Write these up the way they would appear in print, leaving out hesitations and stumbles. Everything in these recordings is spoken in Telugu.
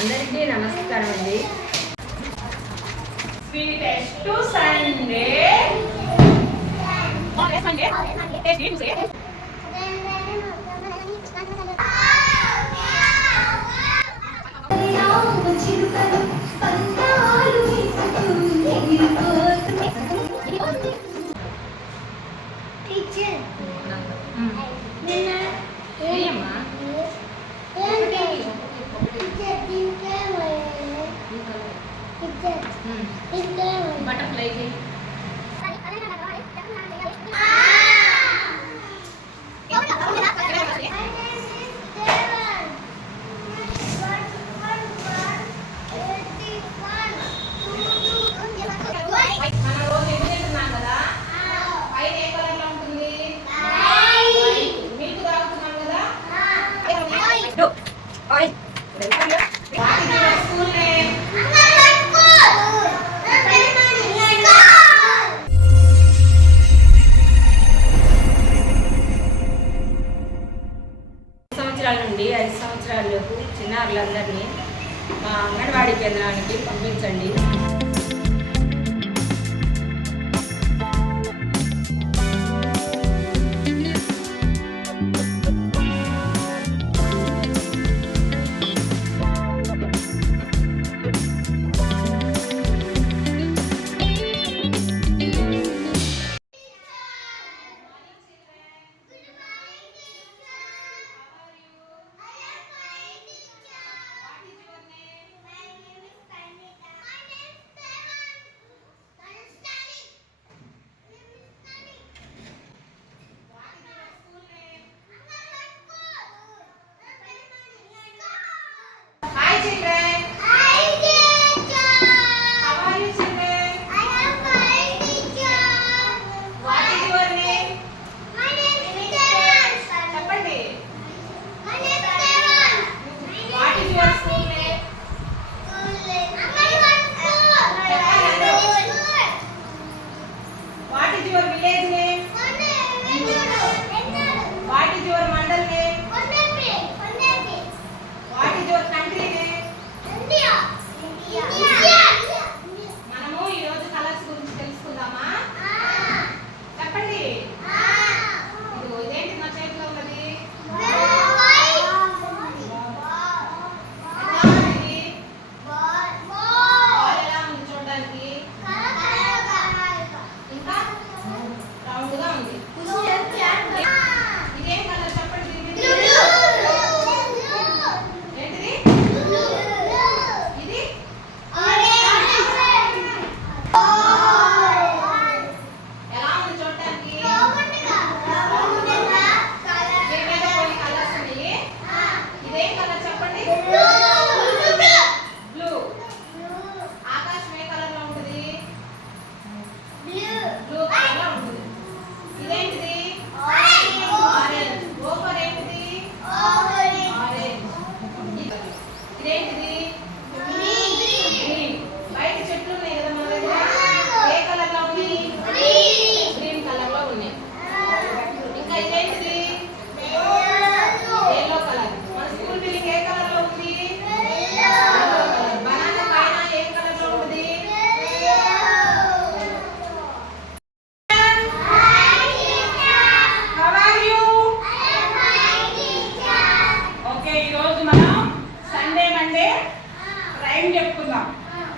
అందరికీ నమస్కారం అండి. స్వీటెస్ట్ సండే బటర్ఫ్లై నుండి 5 సంవత్సరాలలోపు చిన్నారులందరినీ మా అంగన్వాడీ కేంద్రానికి పంపించండి.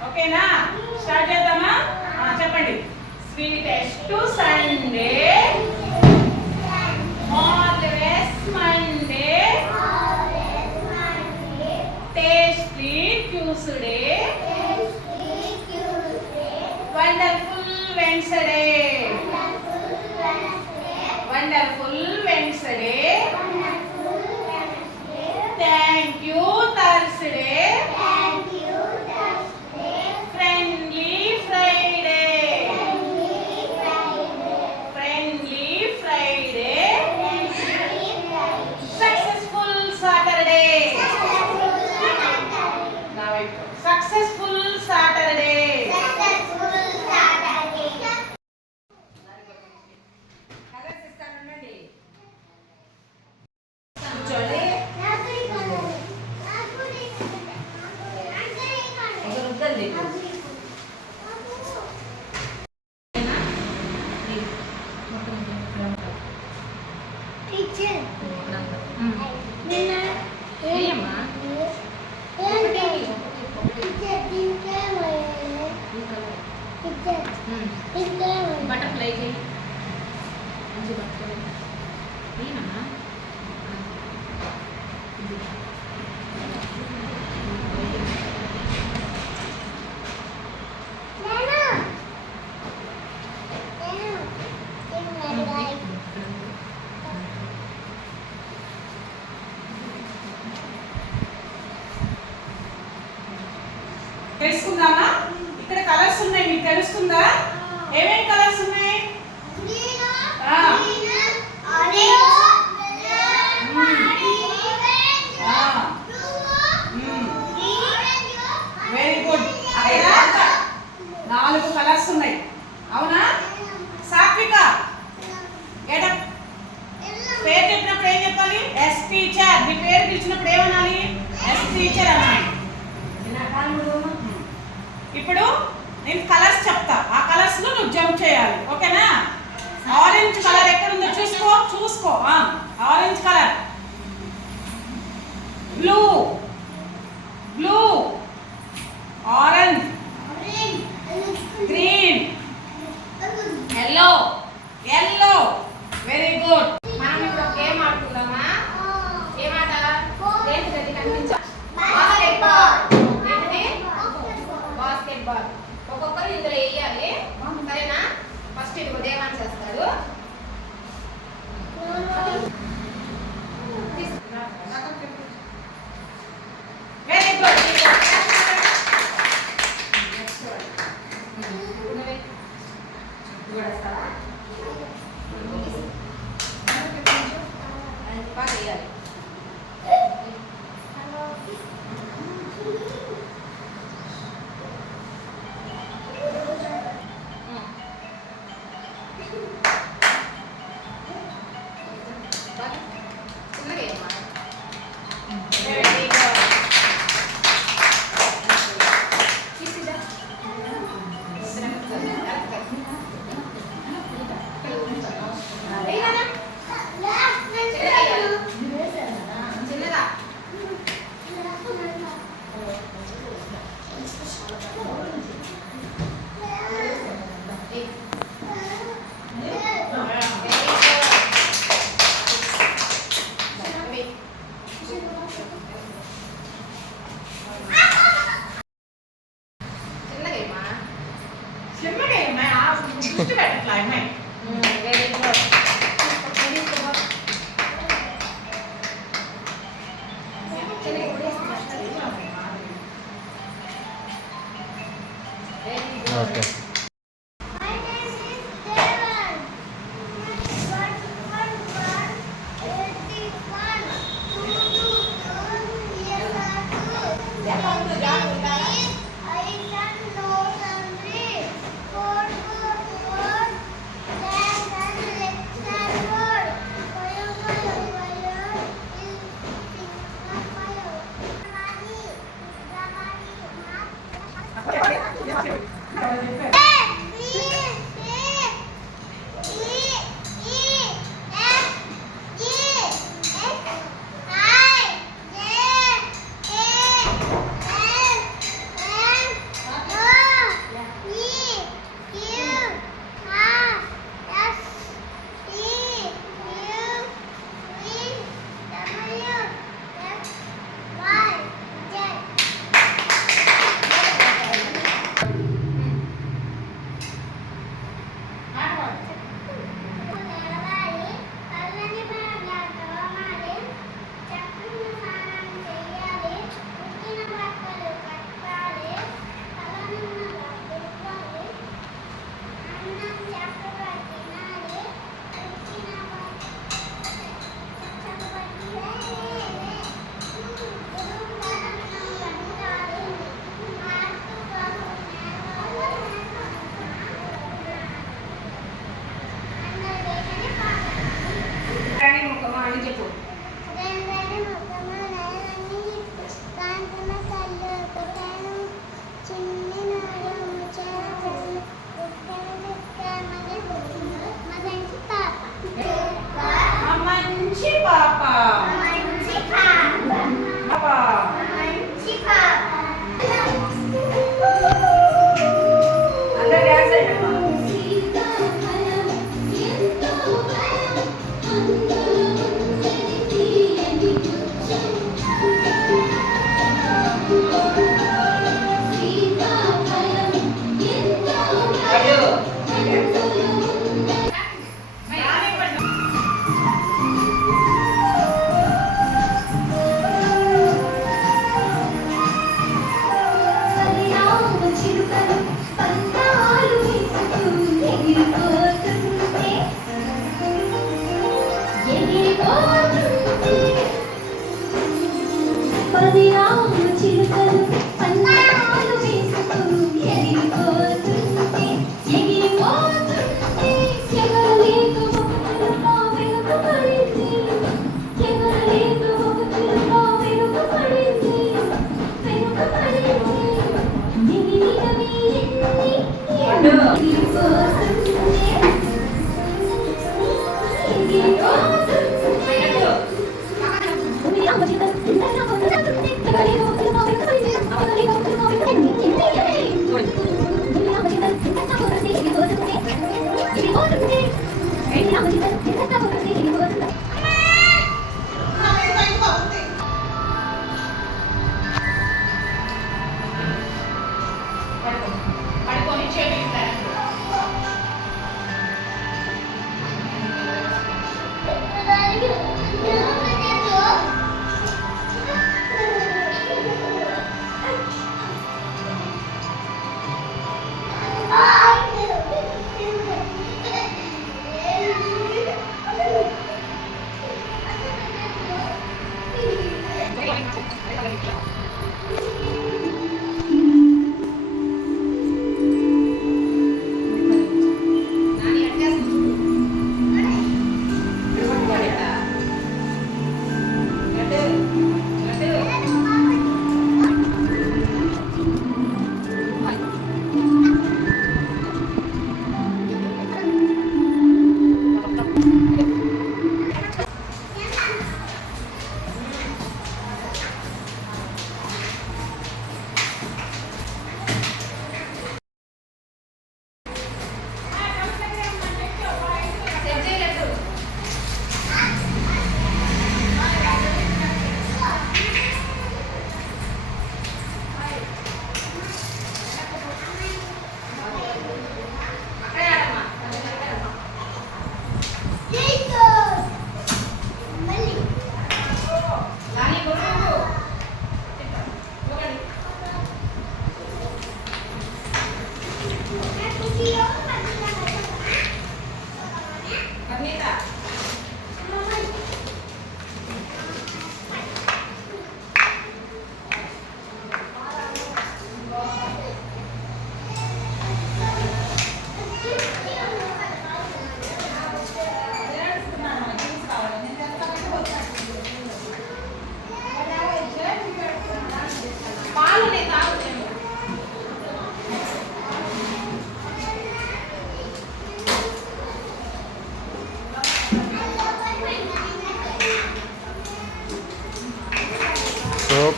ఓకేనా? స్టార్ట్ చేద్దామా? చెప్పండి. Sweetest Sunday, marvellous Monday, tasty Tuesday, wonderful Wednesday, wonderful Wednesday, thank you Thursday, successful Saturday. కూర్చోండి. ఉంది బటర్ఫ్లై మంచి బటర్ఫ్లై తెలుసుకుందామా? ఇక్కడ కలర్స్ ఉన్నాయి, మీకు తెలుస్తుందా? ఏమేమి కలర్స్ ఉన్నాయి? Very good. అక్కడ 4 కలర్స్ ఉన్నాయి, అవునా? సాత్విక గెటప్ పేరు చెప్పినప్పుడు ఏం చెప్పాలి? Yes teacher. నీ పేరు పిలిచినప్పుడు ఏమనాలి? ఎస్ టీచర్ అనాలి. ఇప్పుడు నేను కలర్స్ చెప్తా, ఆ కలర్స్ లో నువ్వు జంప్ చేయాలి, ఓకేనా? ఆరెంజ్ కలర్ ఎక్కడ ఉందో చూసుకో. Orange colour, blue, orange, green, yellow. Very good. మనం ఇప్పుడు ఒక గేమ్ ఆడుకుందామా? ఏమాట ఏంటిది కనిపించా? బాస్కెట్బాల్. ఒక్కొక్కరు ఇందులో వేయాలి, సరేనా? ఫస్ట్ ఇది ఉదయం చేస్తారు. Very good. బాగా వేయాలి. దృష్టి పెట్టట్లా అమ్మాయి. Very good. ఓకే.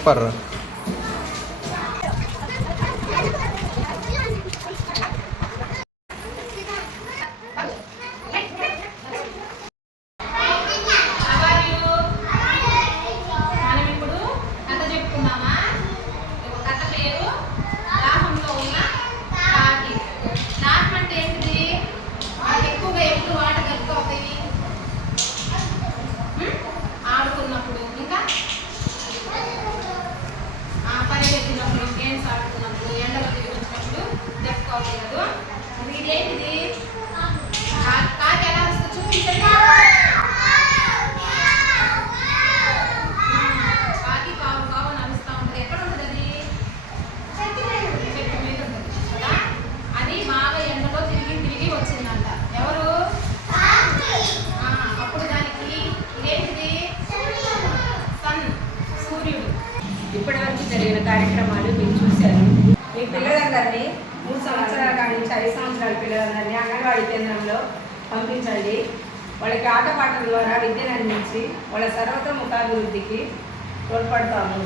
సూపర్. మనం ఇప్పుడు కథ చెప్పుకుందామా? ఒక కథ పేరు దాహంలో ఉన్న కాకి. దాహం అంటే ఏంటిది? మనకి ఎక్కువగా ఎప్పుడు వాటర్ దొరుకుతూ అవుతాయి ఆడుకున్నప్పుడు, ఇంకా పరిగెత్తినప్పుడు, గేమ్స్ ఆడుకున్నప్పుడు, ఎండలో తిరిగినప్పుడు చెప్పుకోవాలి కదా. ఇదేంటిది? కాకి ఎలా వస్తుందో చూపించండి. కాకి కావు కావు నడుస్తూ ఉంటుంది. ఎక్కడ ఉంటుంది అది? చెట్టు మీద ఉంటుంది కదా. అది బాగా ఎండలో తిరిగి తిరిగి వచ్చిందంట. ఎవరు? అప్పుడు దానికి ఇదేంటిది? సన్, సూర్యుడు. ఇప్పటి వరకు జరిగిన కార్యక్రమాలు మీరు చూశారు. మీ పిల్లలందరినీ 3 సంవత్సరాల కాడి నుంచి 5 సంవత్సరాల పిల్లలందరినీ అంగన్వాడీ కేంద్రంలో పంపించండి. వాళ్ళకి ఆటపాటల ద్వారా విద్యను అందించి వాళ్ళ సర్వతోముఖాభివృద్ధికి తోడ్పడతాము.